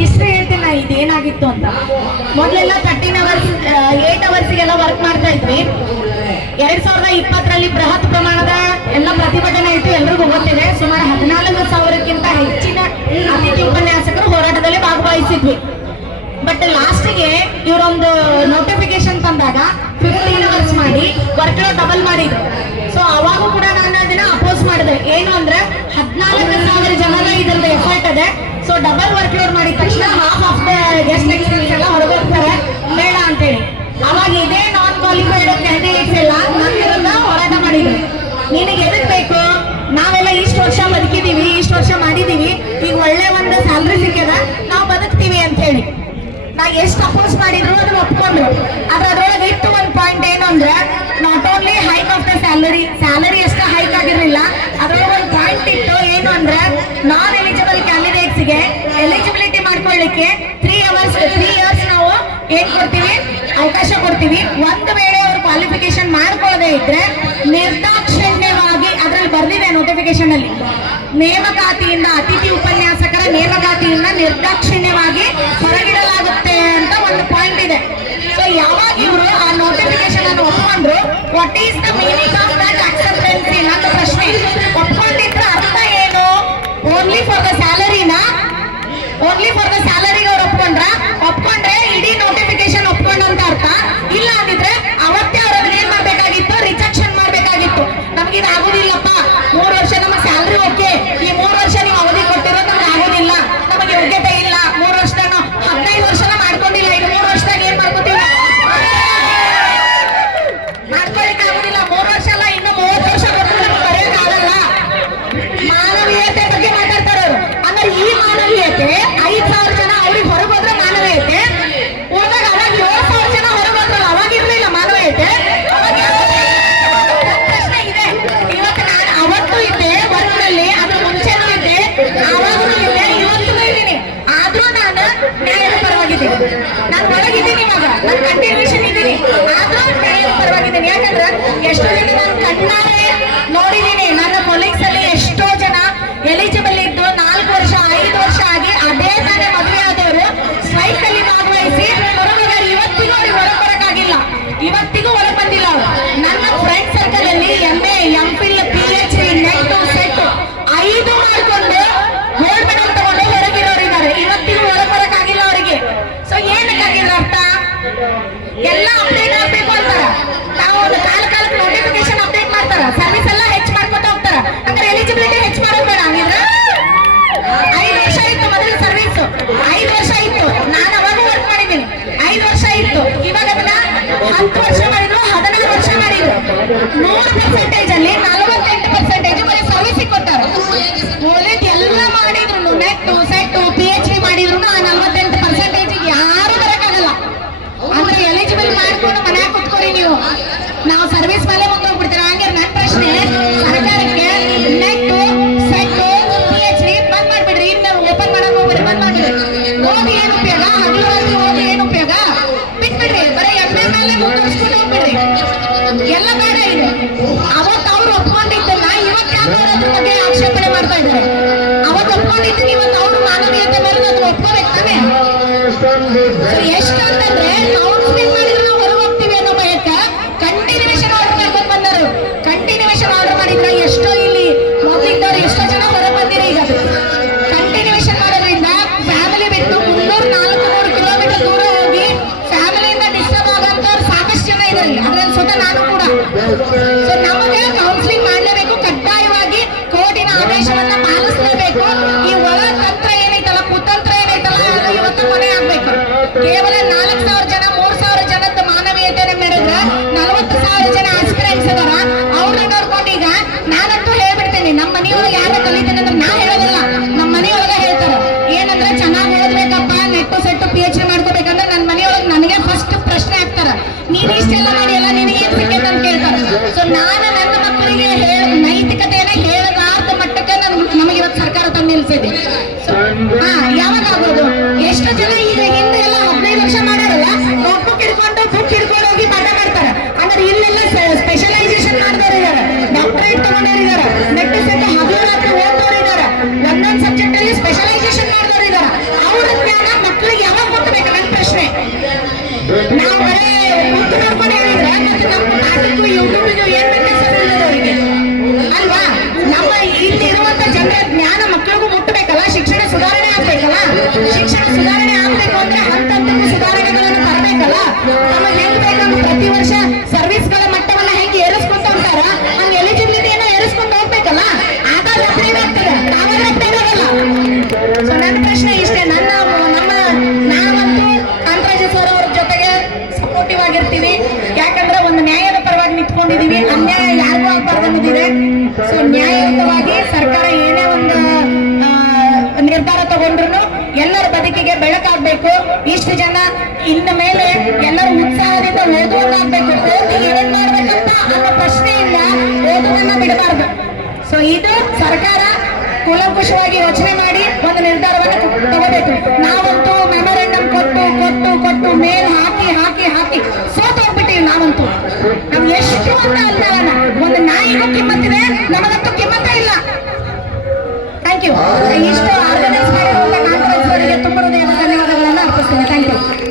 History ಹೇಳ್ತೀನಿ ನಾ, ಇದೇನಾಗಿತ್ತು ಅಂತ. ಮೊದಲೆಲ್ಲ ತರ್ಟೀನ್ ಅವರ್ಸ್ ಏಟ್ ಅವರ್ಸ್ಗೆಲ್ಲ ವರ್ಕ್ ಮಾಡ್ತಾ ಇದ್ವಿ. ಎರಡ್ ಸಾವಿರದ ಇಪ್ಪತ್ತರಲ್ಲಿ ಬೃಹತ್ ಪ್ರಮಾಣದ ಎಲ್ಲ ಪ್ರತಿಭಟನೆ ಇತ್ತು, ಎಲ್ರಿಗೂ ಗೊತ್ತಿದೆ. ಸುಮಾರು ಹದಿನಾಲ್ಕು ಸಾವಿರಕ್ಕಿಂತ ಹೆಚ್ಚಿನ ಅತಿಥಿ ಉಪನ್ಯಾಸಕರು ಹೋರಾಟದಲ್ಲಿ ಭಾಗವಹಿಸಿದ್ವಿ. ಬಟ್ ಲಾಸ್ಟ್ಗೆ ಇವರೊಂದು ನೋಟಿಫಿಕೇಶನ್ ತಂದಾಗ ಫಿಫ್ಟೀನ್ ಅವರ್ಸ್ ಮಾಡಿ ವರ್ಕ್ ಡಬಲ್ ಮಾಡಿದ್ರು. ಸೊ ಅವಾಗೂ ಕೂಡ ನಾನು ಅದನ್ನ ಅಪೋಸ್ ಮಾಡಿದೆ. ಏನು ಅಂದ್ರೆ ಹದಿನಾಲ್ಕು ಸಾವಿರ ಜನರ ಇದರಲ್ಲಿ ಎಫರ್ಟ್ ಇದೆ ಸೊ ಡಬಲ್ ಅಂತೇಳಿ ಅವಾಗ ಇದೇ ನಾನ್ ಕ್ವಾಲಿಫೈಡ್ ಕ್ಯಾಂಡಿಡೇಟ್ಸ್ ಎಲ್ಲ ನನ್ನ ಹೋರಾಟ ಮಾಡಿದ್ರು. ನಿನಗೆ ಎದಕ್ ಬೇಕು? ನಾವೆಲ್ಲ ಇಷ್ಟು ವರ್ಷ ಬದುಕಿದೀವಿ, ಇಷ್ಟು ವರ್ಷ ಮಾಡಿದೀವಿ. ಈಗ ಒಳ್ಳೆ ಒಂದು ಸ್ಯಾಲ್ರಿ ಸಿಕ್ಕಿದ, ನಾವು ಬದುಕ್ತೀವಿ ಅಂತ ಹೇಳಿ. ನಾ ಎಷ್ಟು ಅಪೋಸ್ ಮಾಡಿದ್ರು ಅದನ್ನ ಒಪ್ಕೊಂಡ್ರು. ಆದ್ರೆ ಅದ್ರೊಳಗೆ ಇಟ್ಟು ಒಂದು ಪಾಯಿಂಟ್ ಏನು ಅಂದ್ರೆ not only hike of the salary salary ಎಷ್ಟು ಹೈಕ್ ಆಗಿರಲಿಲ್ಲ, ಅದ್ರೊಳಗೆ ಒಂದು ಪಾಯಿಂಟ್ ಇತ್ತು ಏನು ಅಂದ್ರೆ ನಾನ್ ಎಲಿಜಿಬಲ್ ಕ್ಯಾಂಡಿಡೇಟ್ಸ್ಗೆ ಎಲಿಜಿಬಿಲಿಟಿ ಮಾಡ್ಕೊಳ್ಳಿಕ್ಕೆ ತ್ರೀ ಅವರ್ಸ್ ತ್ರೀ ಇಯರ್ಸ್ ನಾವು ಏನ್ ಕೊಡ್ತೀವಿ? ಅವಕಾಶ ಕೊಡ್ತೀವಿ. ಒಂದು ವೇಳೆ ಅವರು ಕ್ವಾಲಿಫಿಕೇಶನ್ ಮಾಡ್ಕೊಳ್ಳದೆ ಇದ್ರೆ ನಿರ್ದಾಕ್ಷಿಣ್ಯವಾಗಿ ಅದ್ರಲ್ಲಿ ಬರ್ದಿದೆ ನೋಟಿಫಿಕೇಶನ್ ಅಲ್ಲಿ. ನೇಮಕಾತಿಯಿಂದ ಅತಿಥಿ ಉಪನ್ಯಾಸಕರ ನೇಮಕಾತಿಯಿಂದ ನಿರ್ದಾಕ್ಷಿಣ್ಯವಾಗಿ ಹೊರಗಿಡಲಾಗುತ್ತೆ ಅಂತ ಒಂದು ಪಾಯಿಂಟ್ ಇದೆ. ಸೊ ಯಾವಾಗ ಇವರು ಆ ನೋಟಿಫಿಕೇಶನ್ ಅನ್ನು ಒಪ್ಕೊಂಡ್ರು what is the meaning of that acceptancy ನನ್ನ ಪ್ರಶ್ನೆ. ಒಪ್ಕೊಂಡಿದ್ರ ಅರ್ಥ ಏನು? ಓನ್ಲಿ ಫಾರ್ ದ ಸ್ಯಾಲರಿನ ಓನ್ಲಿ ಫಾರ್ ದ ಸ್ಯಾಲರಿಗೆ ಮಾನವೀಯತೆ ಬಗ್ಗೆ ಮಾತಾಡ್ತಾರೆ ಅಂದ್ರೆ ಈ ಮಾನವೀಯತೆ ಐದ್ ಸಾವಿರ ಜನ ಅವ್ರಿಗೆ ಹತ್ತು ವರ್ಷ ಮಾಡಿದ್ರು ಹದಿನಾರು ವರ್ಷ ಮಾಡಿದ್ರು ನೂರು ಪರ್ಸೆಂಟೇಜ್ ಅಲ್ಲಿ ಅದ್ರ ಬಗ್ಗೆ ಆಕ್ಷೇಪಣೆ ಮಾಡ್ತಾ ಇದ್ದಾರೆ. ಅವತ್ತು ಒಪ್ಕೊಂಡಿದ್ದನ್ನ ಇವತ್ತು ಮಾನವೀಯತೆ ಮೇಲೆ ಅದನ್ನ ಒಪ್ಕೋಬೇಕು ತಾನೆ? ಎಷ್ಟಂತಂದ್ರೆ ಕೌನ್ಸಿಲಿಂಗ್ ಮಾಡಿದ್ರೆ ನಾವು ಅನ್ನೋ ಭಯಕ್ಕ ಕಂಟಿನ್ಯೂಷನ್ ಆರ್ಡರ್ ಮಾಡ್ಕೊಂಡು ಬಂದರು. ಕಂಟಿನ್ಯೂಷನ್ ಆರ್ಡರ್ ಮಾಡಿದ್ರೆ ಎಷ್ಟೋ ಇಲ್ಲಿ ಮೊದಲಿದ್ದವ್ರು ಎಷ್ಟೋ ಜನ ಹೊರಗೆ ಬಂದಿರಿ ಈಗ. ಕಂಟಿನ್ಯೂಷನ್ ಮಾಡೋದ್ರಿಂದ ಫ್ಯಾಮಿಲಿ ಬಿಟ್ಟು ಮುನ್ನೂರು ನಾಲ್ಕು ನೂರು ಕಿಲೋಮೀಟರ್ ದೂರ ಹೋಗಿ ಫ್ಯಾಮಿಲಿಯಿಂದ ಡಿಸ್ಟರ್ಬ್ ಆಗಂತವ್ರು ಸಾಕಷ್ಟು ಜನ ಇದ್ದಾರೆ. ಅದ್ರಲ್ಲಿ ನಾನು ಕೂಡ. ನೀನ್ ಇಷ್ಟೆಲ್ಲ ಮಾಡಿ ಎಲ್ಲ ನಿನಗೆ ಏನ್ ಸಿಕ್ಕೈತೆ ಅಂತ ಕೇಳ್ತಾರೆ. ಸೊ ನಾನು ನನ್ನ ಮಕ್ಕಳಿಗೆ ಹೇಳ ನೈತಿಕತೆಯನ್ನ ಹೇಳಲಾರ್ದ ಮಟ್ಟಕ್ಕೆ ನಮ್ಗೆ ನಮಗೆ ಇವತ್ತು ಸರ್ಕಾರ ತಂದು ನಿಲ್ಸಿದೆ. ಸೊ ಹಾ ಬೆಳಕಾಗ್ಬೇಕು ಇಷ್ಟು ಜನ ಇನ್ನ ಮೇಲೆ ಎಲ್ಲರೂ ಉತ್ಸಾಹದಿಂದ ಓದುವನ್ನಾಗ್ಬೇಕು ಓದಿ ಏನೇನ್ ಮಾಡ್ಬೇಕಂತ ಅನ್ನೋ ಪ್ರಶ್ನೆ ಇಲ್ಲ ಓದುವನ್ನ ಬಿಡಬಾರ್ದು. ಸೊ ಇದು ಸರ್ಕಾರ ಕೂಲಂಕುಷವಾಗಿ ಯೋಚನೆ ಮಾಡಿ ಒಂದು ನಿರ್ಧಾರವನ್ನು ತಗೋಬೇಕು. ನಾವಂತೂ ಮೆಮೊರೆಂಡಮ್ ಕೊಟ್ಟು ಕೊಟ್ಟು ಕೊಟ್ಟು ಮೇಲ್ ಹಾಕಿ ಹಾಕಿ ಹಾಕಿ ಸೋತೋಗ್ಬಿಟ್ಟಿವಿ ನಾವಂತೂ. ನಾವು ಎಷ್ಟು ಅಂತ ಅಲ್ಲ ಒಂದು ನಾಯಿಗೂ ಕಿಮ್ಮತ್ತಿದೆ ನಮಗಂತೂ ಕಿಮ್ಮತ್ತ ಇಲ್ಲ. Thank you